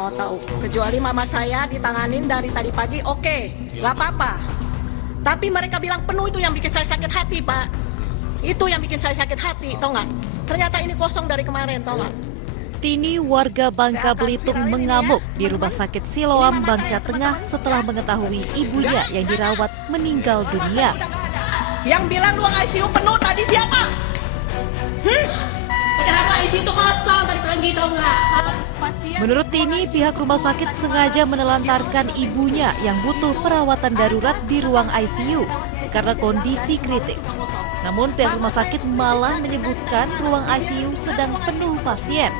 Mau tahu, kecuali mama saya ditanganin dari tadi pagi, oke, nggak apa-apa. Tapi mereka bilang penuh, itu yang bikin saya sakit hati, Pak. Itu yang bikin saya sakit hati, tau nggak? Ternyata ini kosong dari kemarin, tau nggak? Tini warga Bangka Belitung mengamuk di Rumah Sakit Siloam, Bangka Tengah setelah mengetahui ibunya yang dirawat meninggal dunia. Yang bilang ruang ICU penuh tadi siapa? Kenapa ICU itu kosong tadi pagi, tau nggak? Menurut Tini, pihak rumah sakit sengaja menelantarkan ibunya yang butuh perawatan darurat di ruang ICU karena kondisi kritis. Namun pihak rumah sakit malah menyebutkan ruang ICU sedang penuh pasien.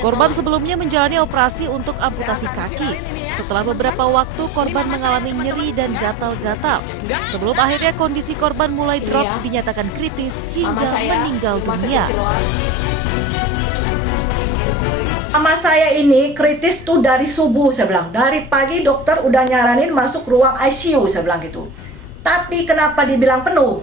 Korban sebelumnya menjalani operasi untuk amputasi kaki. Setelah beberapa waktu korban mengalami nyeri dan gatal-gatal. Sebelum akhirnya kondisi korban mulai drop dinyatakan kritis hingga meninggal dunia. Mama saya ini kritis tuh dari subuh, saya bilang. Dari pagi dokter udah nyaranin masuk ruang ICU, saya bilang gitu. Tapi kenapa dibilang penuh?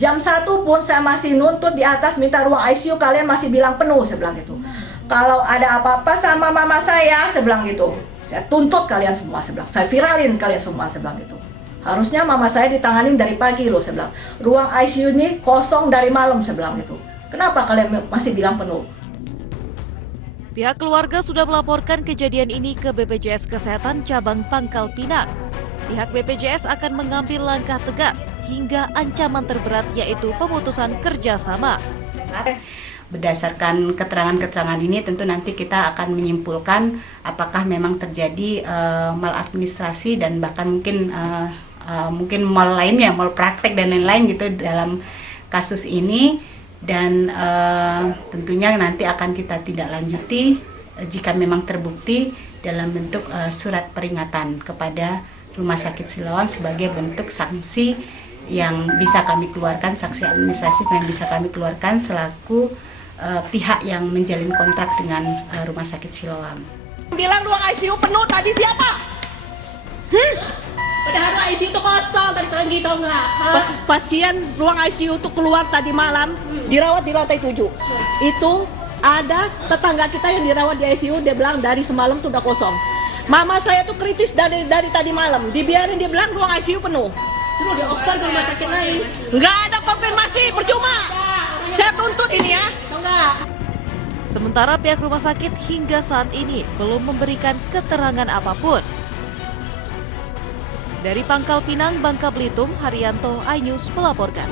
Jam 1 pun saya masih nuntut di atas minta ruang ICU, kalian masih bilang penuh, saya bilang gitu. Kalau ada apa-apa sama mama saya bilang gitu. Saya tuntut kalian semua, saya bilang. Saya viralin kalian semua, saya bilang gitu. Harusnya mama saya ditanganin dari pagi loh, saya bilang. Ruang ICU ini kosong dari malam, saya bilang gitu. Kenapa kalian masih bilang penuh? Pihak keluarga sudah melaporkan kejadian ini ke BPJS Kesehatan Cabang Pangkal Pinang. Pihak BPJS akan mengambil langkah tegas hingga ancaman terberat yaitu pemutusan kerjasama. Berdasarkan keterangan-keterangan ini tentu nanti kita akan menyimpulkan apakah memang terjadi maladministrasi dan bahkan mungkin mal lainnya, mal praktek dan lain-lain gitu dalam kasus ini. Dan tentunya nanti akan kita tidak lanjuti jika memang terbukti dalam bentuk surat peringatan kepada Rumah Sakit Siloam sebagai bentuk sanksi yang bisa kami keluarkan, sanksi administrasi yang bisa kami keluarkan selaku pihak yang menjalin kontrak dengan Rumah Sakit Siloam. Bilang ruang ICU penuh tadi siapa? Padahal ruang ICU itu kosong tadi pagi, tau nggak? Pasien ruang ICU itu keluar tadi malam, dirawat di lantai 7. Itu ada tetangga kita yang dirawat di ICU, dia bilang dari semalam tuh udah kosong. Mama saya tuh kritis dari tadi malam, dibiarin dia bilang ruang ICU penuh. Suruh dioper ke rumah sakit lain. Nggak ada konfirmasi, percuma. Saya tuntut ini ya. Tau nggak? Sementara pihak rumah sakit hingga saat ini belum memberikan keterangan apapun. Dari Pangkal Pinang, Bangka Belitung, Haryanto, iNews melaporkan.